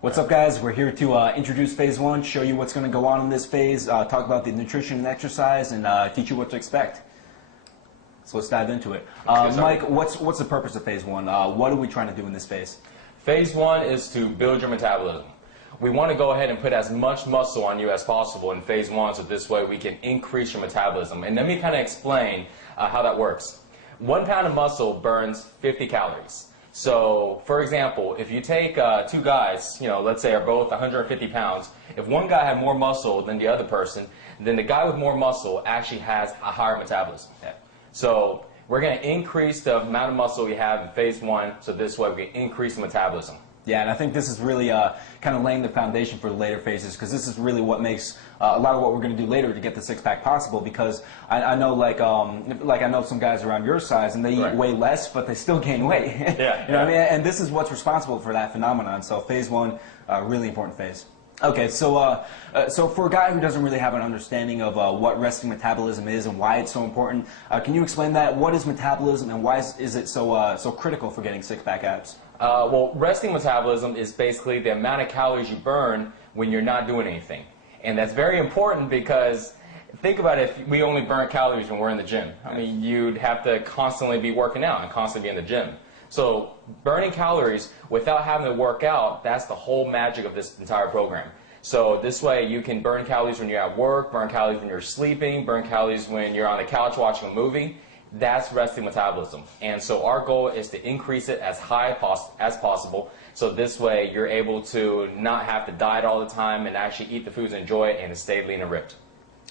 What's up, guys? We're here to introduce phase one, show you what's going to go on in this phase, talk about the nutrition and exercise, and teach you what to expect. So let's dive into it. Mike, what's the purpose of phase one? What are we trying to do in this phase? Phase one is to build your metabolism. We want to go ahead and put as much muscle on you as possible in phase one, so this way we can increase your metabolism. And let me kind of explain how that works. 1 pound of muscle burns 50 calories. So, for example, if you take two guys, let's say are both 150 pounds, if one guy had more muscle than the other person, then the guy with more muscle actually has a higher metabolism. Yeah. So, we're going to increase the amount of muscle we have in phase one, so this way we can increase the metabolism. Yeah, and I think this is really kind of laying the foundation for the later phases, because this is really what makes a lot of what we're going to do later to get the six-pack possible. Because I know, like I know some guys around your size, and they eat way less, but they still gain weight. Yeah, you know what I mean? And this is what's responsible for that phenomenon. So phase one, really important phase. Okay, so for a guy who doesn't really have an understanding of what resting metabolism is and why it's so important, can you explain that? What is metabolism, and why is it so critical for getting six-pack abs? Well, resting metabolism is basically the amount of calories you burn when you're not doing anything. And that's very important because think about it, if we only burn calories when we're in the gym. I mean, you'd have to constantly be working out and constantly be in the gym. So burning calories without having to work out, that's the whole magic of this entire program. So this way you can burn calories when you're at work, burn calories when you're sleeping, burn calories when you're on the couch watching a movie. That's resting metabolism. And so our goal is to increase it as high as possible. So this way you're able to not have to diet all the time and actually eat the foods, enjoy it, and stay lean and ripped.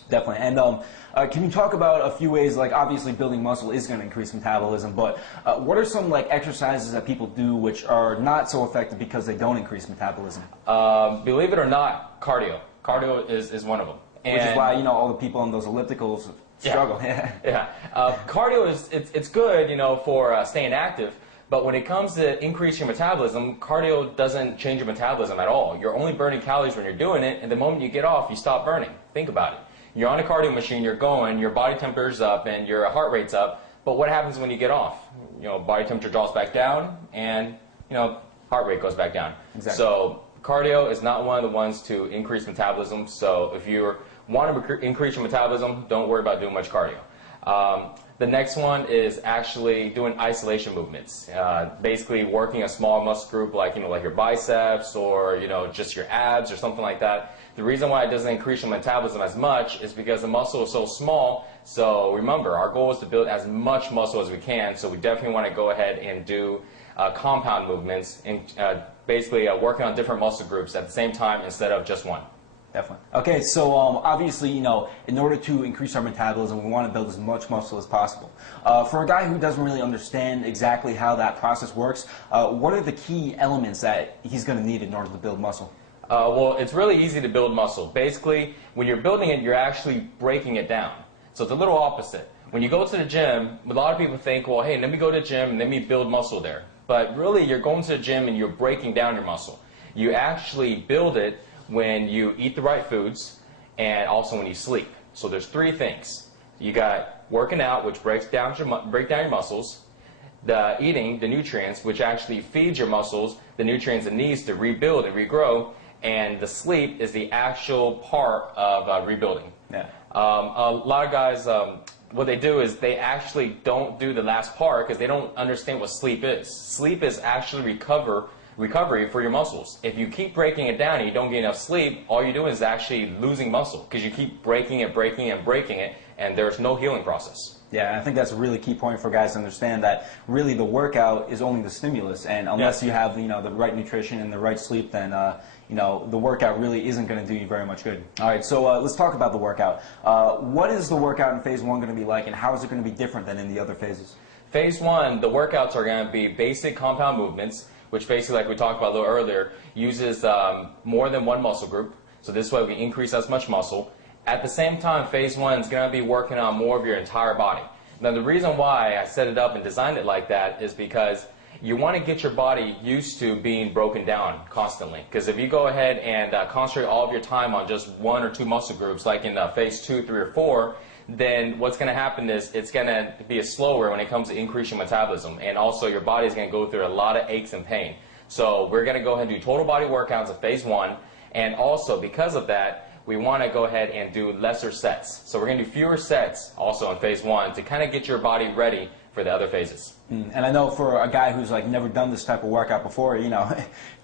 Definitely. And can you talk about a few ways, like obviously building muscle is going to increase metabolism, but what are some exercises that people do which are not so effective because they don't increase metabolism? Believe it or not, cardio. Cardio is one of them. Which is why, all the people on those ellipticals struggle. Yeah. Cardio it's good, for staying active. But when it comes to increasing your metabolism, cardio doesn't change your metabolism at all. You're only burning calories when you're doing it, and the moment you get off, you stop burning. Think about it. You're on a cardio machine, you're going, your body temperature's up, and your heart rate's up. But what happens when you get off? Body temperature drops back down, and heart rate goes back down. Exactly. So cardio is not one of the ones to increase metabolism. So if you want to increase your metabolism, don't worry about doing much cardio. The next one is actually doing isolation movements. Basically working a small muscle group like your biceps or just your abs or something like that. The reason why it doesn't increase your metabolism as much is because the muscle is so small. So remember, our goal is to build as much muscle as we can. So we definitely want to go ahead and do compound movements and basically working on different muscle groups at the same time instead of just one. Definitely. Okay, so obviously, in order to increase our metabolism, we want to build as much muscle as possible. For a guy who doesn't really understand exactly how that process works, what are the key elements that he's going to need in order to build muscle? Well, it's really easy to build muscle. Basically, when you're building it, you're actually breaking it down. So it's a little opposite. When you go to the gym, a lot of people think, well, hey, let me go to the gym and let me build muscle there. But really, you're going to the gym and you're breaking down your muscle. You actually build it when you eat the right foods and also when you sleep. So there's three things. You got working out, which break down your muscles, the eating, the nutrients, which actually feeds your muscles the nutrients it needs to rebuild and regrow, and the sleep is the actual part of rebuilding. Yeah. A lot of guys, what they do is they actually don't do the last part because they don't understand what sleep is. Sleep is actually recovery for your muscles. If you keep breaking it down and you don't get enough sleep, all you're doing is actually losing muscle because you keep breaking it, and there's no healing process. Yeah, I think that's a really key point for guys to understand that really the workout is only the stimulus, and unless you have the right nutrition and the right sleep, then the workout really isn't going to do you very much good. All right, so let's talk about the workout. What is the workout in phase one going to be like, and how is it going to be different than in the other phases? Phase one, the workouts are going to be basic compound movements, which basically, like we talked about a little earlier, uses more than one muscle group. So this way we increase as much muscle. At the same time, phase one is going to be working on more of your entire body. Now the reason why I set it up and designed it like that is because you want to get your body used to being broken down constantly. Because if you go ahead and concentrate all of your time on just one or two muscle groups, like in phase 2, 3, or 4, then what's going to happen is it's going to be slower when it comes to increasing metabolism. And also your body is going to go through a lot of aches and pain. So we're going to go ahead and do total body workouts of phase 1, and also because of that, we want to go ahead and do lesser sets. So we're going to do fewer sets also in phase 1 to kind of get your body ready for the other phases. And I know for a guy who's like never done this type of workout before, you know,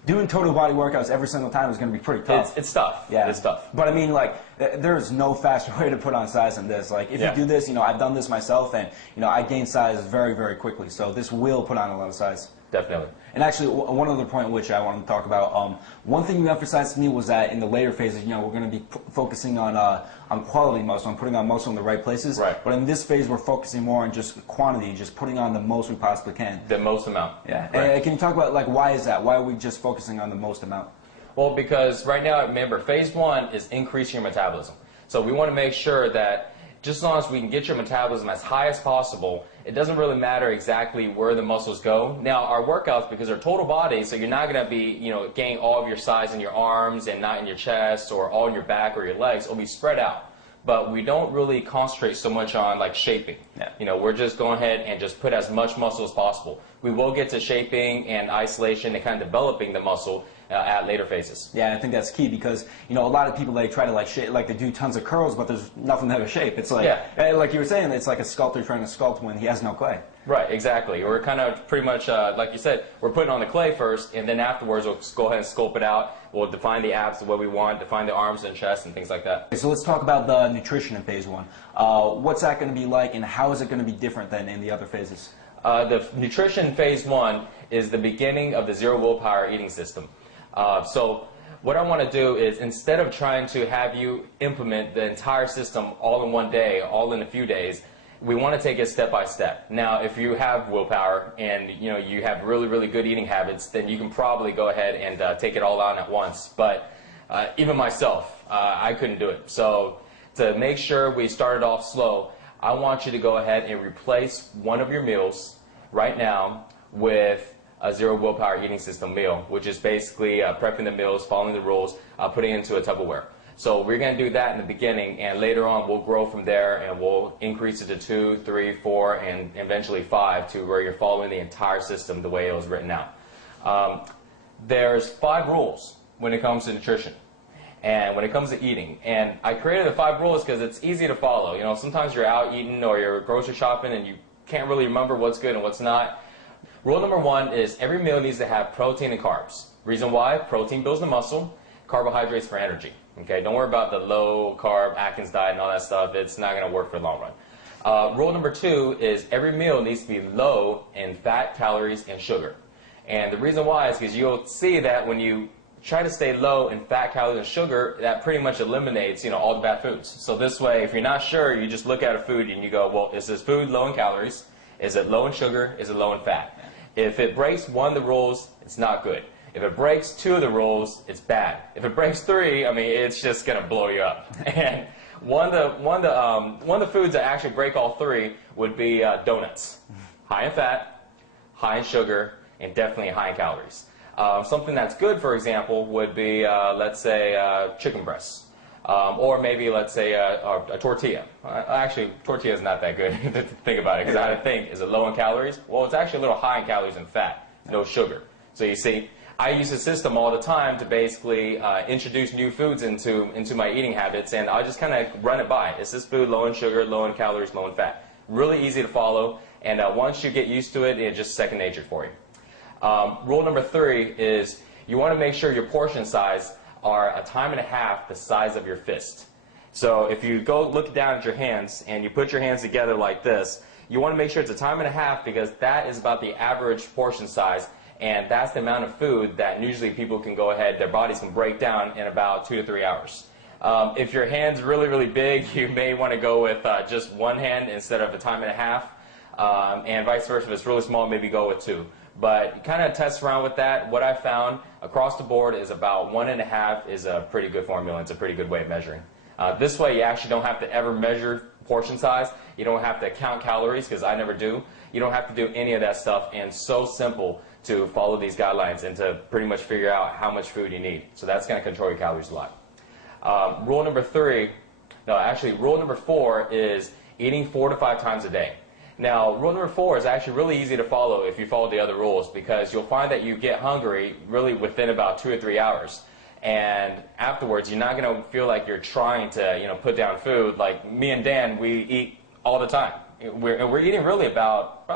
doing total body workouts every single time is going to be pretty tough. It's tough. Yeah, it's tough. But I mean, like, there's no faster way to put on size than this. Like, if you do this, you know, I've done this myself, and you know, I gain size very, very quickly. So this will put on a lot of size. Definitely. And actually, one other point which I wanted to talk about, one thing you emphasized to me was that in the later phases, you know, we're going to be focusing on quality muscle, on putting on muscle in the right places. Right. But in this phase, we're focusing more on just quantity, just putting on the most we possibly can. The most amount. Yeah. Right. And can you talk about, like, why is that? Why are we just focusing on the most amount? Well, because right now, remember, phase 1 is increasing your metabolism. So we want to make sure that just as long as we can get your metabolism as high as possible, it doesn't really matter exactly where the muscles go. Now, our workouts, because they're total body, so you're not going to be, you know, gaining all of your size in your arms and not in your chest or all in your back or your legs. It'll be spread out. But we don't really concentrate so much on, like, shaping. Yeah. You know, we're just going ahead and just put as much muscle as possible. We will get to shaping and isolation and kind of developing the muscle at later phases. Yeah, I think that's key because, you know, a lot of people, they try to, like, shape, like, they do tons of curls, but there's nothing there to shape. It's like, like you were saying, it's like a sculptor trying to sculpt when he has no clay. Right, exactly. We're kind of pretty much, like you said, we're putting on the clay first, and then afterwards we'll go ahead and sculpt it out. We'll define the abs the way we want, define the arms and chest and things like that. Okay, so let's talk about the nutrition in phase 1. What's that going to be like, and how is it going to be different than in the other phases? The nutrition phase 1 is the beginning of the zero willpower eating system. So what I want to do is, instead of trying to have you implement the entire system all in one day, all in a few days, we want to take it step by step. Now, if you have willpower and you know you have really, really good eating habits, then you can probably go ahead and take it all on at once. But even myself, I couldn't do it. So to make sure we started off slow, I want you to go ahead and replace one of your meals right now with a zero willpower eating system meal, which is basically prepping the meals, following the rules, putting it into a Tupperware. So we're going to do that in the beginning, and later on we'll grow from there, and we'll increase it to 2, 3, 4, and eventually 5 to where you're following the entire system the way it was written out. There's 5 rules when it comes to nutrition and when it comes to eating. And I created the 5 rules because it's easy to follow. You know, sometimes you're out eating or you're grocery shopping and you can't really remember what's good and what's not. Rule number 1 is every meal needs to have protein and carbs. Reason why? Protein builds the muscle, carbohydrates for energy. Okay, don't worry about the low carb Atkins diet and all that stuff. It's not going to work for the long run. Rule number 2 is every meal needs to be low in fat, calories, and sugar. And the reason why is because you'll see that when you try to stay low in fat, calories, and sugar, that pretty much eliminates, you know, all the bad foods. So this way, if you're not sure, you just look at a food and you go, well, is this food low in calories? Is it low in sugar? Is it low in fat? If it breaks one of the rules, it's not good. If it breaks 2 of the rules, it's bad. If it breaks 3, I mean, it's just going to blow you up. And one of the foods that actually break all 3 would be donuts. High in fat, high in sugar, and definitely high in calories. Something that's good, for example, would be, let's say, chicken breasts. Or maybe, let's say, a tortilla. Actually, tortilla is not that good to think about it, because I think, is it low in calories? Well, it's actually a little high in calories and fat, no sugar. So you see, I use a system all the time to basically introduce new foods into my eating habits, and I just kind of run it by. Is this food low in sugar, low in calories, low in fat? Really easy to follow, and once you get used to it, it's just second nature for you. Rule number 3 is you want to make sure your portion size are 1.5 times the size of your fist. So if you go look down at your hands and you put your hands together like this, you want to make sure it's 1.5 times because that is about the average portion size, and that's the amount of food that usually people can go ahead, their bodies can break down in about 2 to 3 hours. If your hand's really, really big, you may want to go with just one hand instead of 1.5 times, and vice versa. If it's really small, maybe go with 2. But kind of test around with that. What I found across the board is about 1.5 is a pretty good formula. It's a pretty good way of measuring. This way, you actually don't have to ever measure portion size. You don't have to count calories, because I never do. You don't have to do any of that stuff, and it's so simple to follow these guidelines and to pretty much figure out how much food you need. So that's going to control your calories a lot. Rule number 4 is eating 4 to 5 times a day. Now, rule number 4 is actually really easy to follow if you follow the other rules, because you'll find that you get hungry really within about 2 or 3 hours. And afterwards, you're not going to feel like you're trying to, put down food. Like me and Dan, we eat all the time. We're eating really about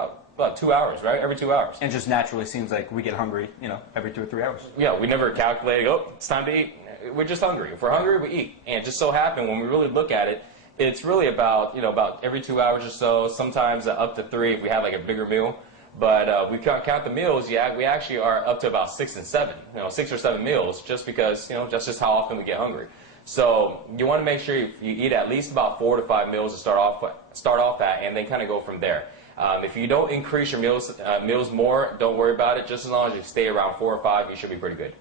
2 hours, right? Every 2 hours. And it just naturally seems like we get hungry, every 2 or 3 hours. Yeah, we never calculate, oh, it's time to eat. We're just hungry. If we're hungry, we eat. And it just so happened, when we really look at it, it's really about, about every 2 hours or so, sometimes up to 3 if we have like a bigger meal. But we can't count the meals. Yeah, we actually are up to about 6 and 7, 6 or 7 meals, just because, that's just how often we get hungry. So you want to make sure you eat at least about 4 to 5 meals to start off at, and then kind of go from there. If you don't increase your meals more, don't worry about it. Just as long as you stay around 4 or 5, you should be pretty good.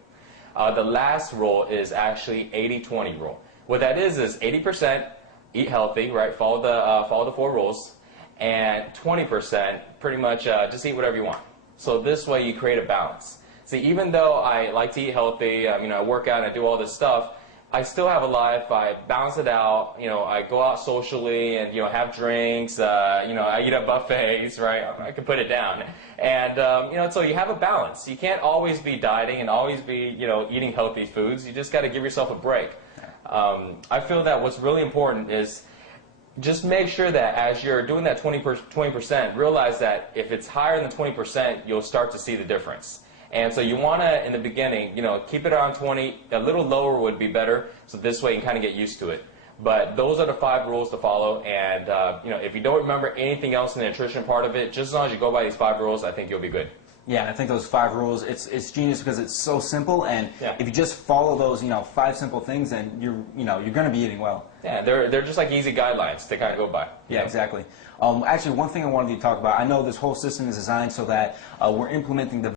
The last rule is actually 80-20 rule. What that is 80% eat healthy, right? Follow the 4 rules, and 20% pretty much just eat whatever you want. So this way you create a balance. See, even though I like to eat healthy, I work out and I do all this stuff, I still have a life. I balance it out. I go out socially and have drinks. I eat at buffets, right? I can put it down. And so you have a balance. You can't always be dieting and always be eating healthy foods. You just got to give yourself a break. I feel that what's really important is just make sure that as you're doing that 20%, realize that if it's higher than 20%, you'll start to see the difference. And so you want to, in the beginning, keep it around 20. A little lower would be better, so this way you can kind of get used to it. But those are the 5 rules to follow. And if you don't remember anything else in the nutrition part of it, just as long as you go by these 5 rules, I think you'll be good. Yeah, and I think those 5 rules, it's genius because it's so simple, and yeah. If you just follow those, 5 simple things, then you're going to be eating well. Yeah, they're just like easy guidelines to kind of go by. Yeah, exactly. Actually, one thing I wanted to talk about, I know this whole system is designed so that we're implementing the